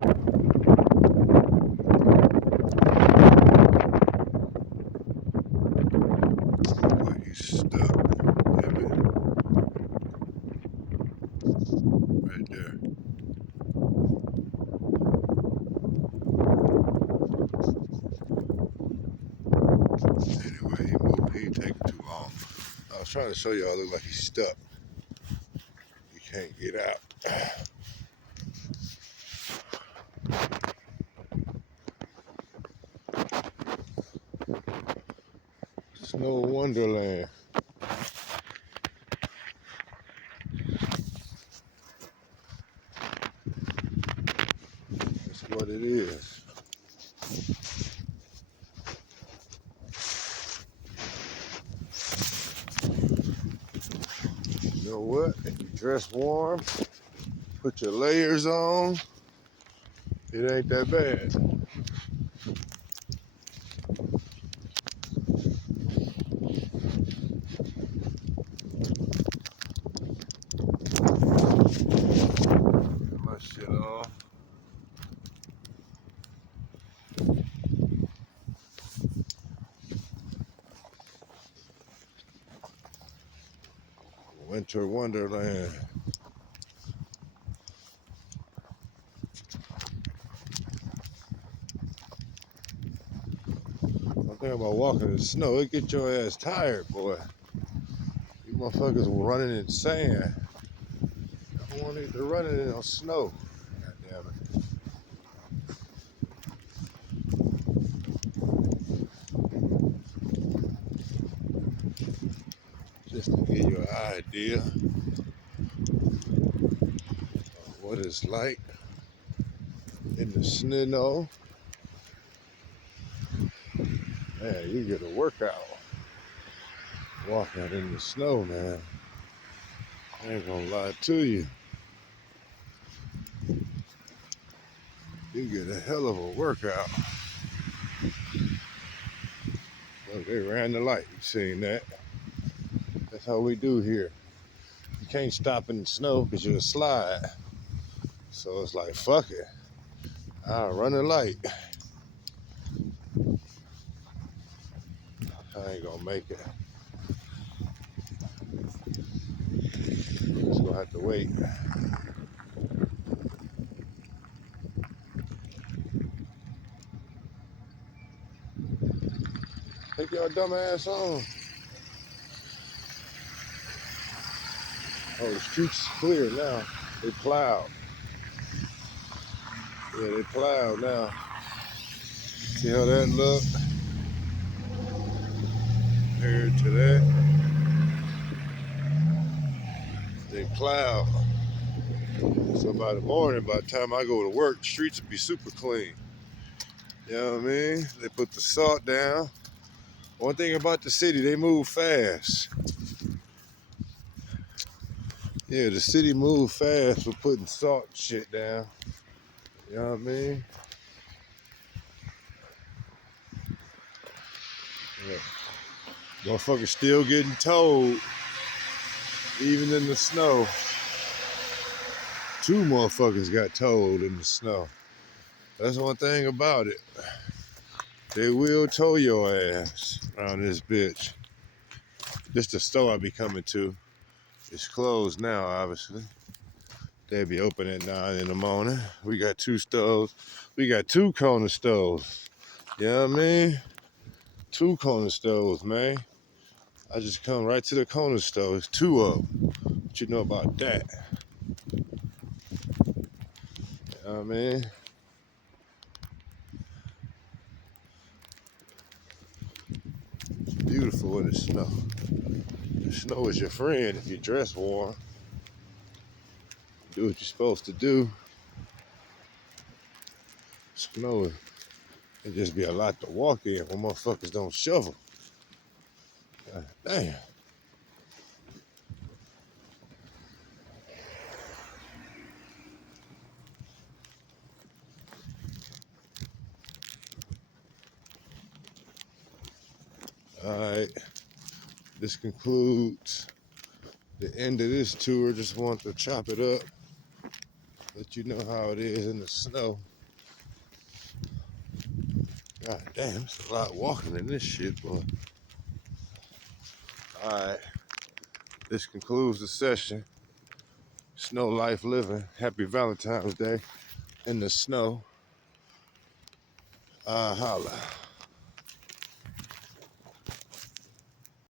Boy, he's stuck. Damn it. Right there. Anyway, he moved. He ain't taking too long. I was trying to show y'all. Look like he's stuck. He can't get out. Snow Wonderland. That's what it is. You know what? If you dress warm, put your layers on, it ain't that bad. Put my shit on. Winter Wonderland. One thing about walking in the snow, it get your ass tired, boy. You motherfuckers were running in sand. I don't want to run in on snow. God damn it. Just to give you an idea of what it's like in the snow. Man, you get a workout walking in the snow, man. I ain't gonna lie to you. You get a hell of a workout. Look, they ran the light. You seen that? That's how we do here. You can't stop in the snow because you'll slide. So it's like, fuck it. I'll run the light. I ain't gonna make it. Just gonna have to wait. Take your dumb ass on. Oh, the street's clear now. They plowed. Yeah, they plowed now. See how that look? Compared to that, they plowed. So by the morning, by the time I go to work, the streets will be super clean. You know what I mean? They put the salt down. One thing about the city, they move fast. Yeah, the city move fast for putting salt shit down. You know what I mean? Yeah. Motherfuckers still getting towed, even in the snow. 2 motherfuckers got towed in the snow. That's one thing about it. They will tow your ass around this bitch. This the store I be coming to. It's closed now, obviously. They be open at 9 in the morning. We got 2 stores. We got 2 corner stores. You know what I mean? 2 corner stores, man. I just come right to the corner store. It's 2 of them. What you know about that? You know what I mean? It's beautiful in the snow. The snow is your friend if you dress warm. Do what you're supposed to do. Snow can just be a lot to walk in when motherfuckers don't shovel. God damn. All right. This concludes the end of this tour. Just want to chop it up Let you know how it is in the snow. God damn, it's a lot walking in this shit, boy. Alright, this concludes the session. Snow life living. Happy Valentine's Day in the snow. Holla.